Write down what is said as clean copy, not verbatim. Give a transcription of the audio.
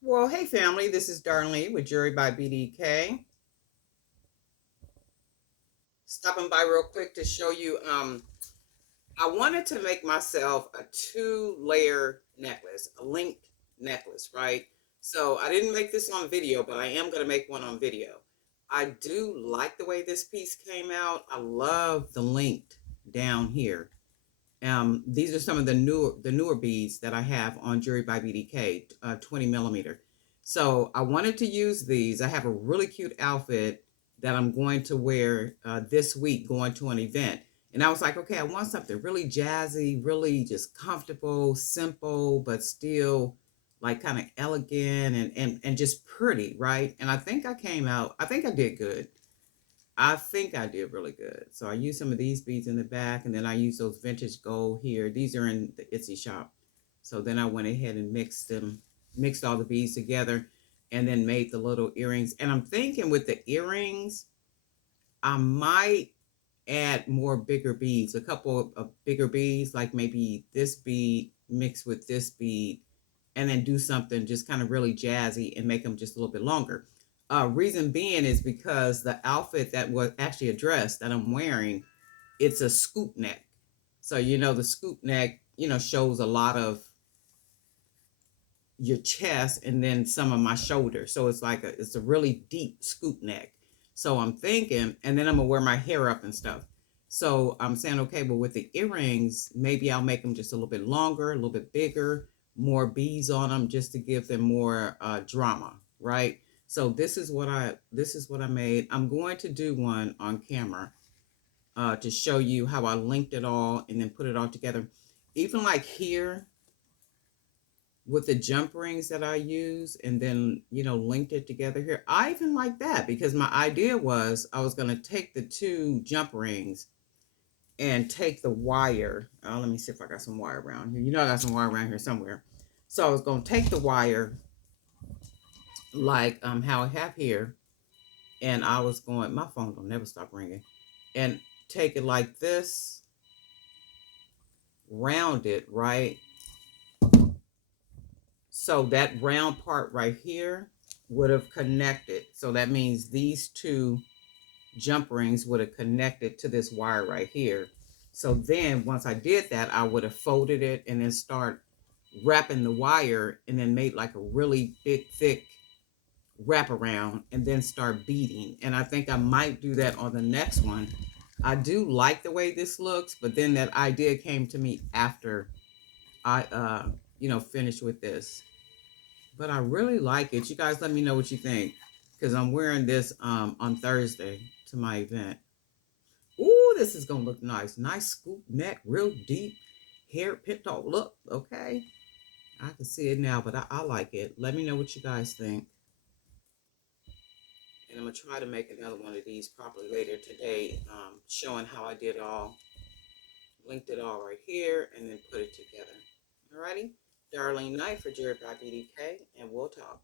Well, hey family, this is Darlene with Jewelry by BDK. Stopping by real quick to show you I wanted to make myself a two-layer necklace, a linked necklace, right? So I didn't make this on video, but I am going to make one on video. I do like the way this piece came out. I love the linked down here. These are some of the newer beads that I have on Jewelry by BDK, 20 millimeter. So I wanted to use these. I have a really cute outfit that I'm going to wear this week, going to an event. And I was like, okay, I want something really jazzy, really just comfortable, simple, but still like kind of elegant and just pretty, right? And I think I did good. I think I did really good. So I used some of these beads in the back, and then I used those vintage gold here. These are in the Etsy shop. So then I went ahead and mixed all the beads together, and then made the little earrings. And I'm thinking with the earrings, I might add more bigger beads, a couple of bigger beads, like maybe this bead mixed with this bead, and then do something just kind of really jazzy and make them just a little bit longer. Reason being is because the outfit that was actually a dress that I'm wearing, it's a scoop neck. So the scoop neck, shows a lot of your chest and then some of my shoulders. So it's a really deep scoop neck. So I'm thinking, and then I'm gonna wear my hair up and stuff. So I'm saying, okay, but with the earrings, maybe I'll make them just a little bit longer, a little bit bigger, more beads on them, just to give them more drama, right? So this is what I made. I'm going to do one on camera to show you how I linked it all and then put it all together. Even like here, with the jump rings that I use and then, linked it together here. I even like that because my idea was I was going to take the two jump rings and take the wire. Let me see if I got some wire around here. I got some wire around here somewhere. So I was going to take the wire like how I have here, and I was going, my phone don't never stop ringing, and take it like this, round it, right? So that round part right here would have connected. So that means these two jump rings would have connected to this wire right here. So then once I did that, I would have folded it and then start wrapping the wire and then made like a really big, thick wrap around and then start beading. And I think I might do that on the next one. I do like the way this looks, but then that idea came to me after I, finished with this. But I really like it. You guys let me know what you think because I'm wearing this on Thursday to my event. Ooh, this is gonna look nice. Nice scoop neck, real deep hair pinto look. Okay, I can see it now, but I like it. Let me know what you guys think, and I'm gonna try to make another one of these probably later today, showing how I did all, linked it all right here, and then put it together. Alrighty, Darlene Knight for Jared by BDK, and we'll talk.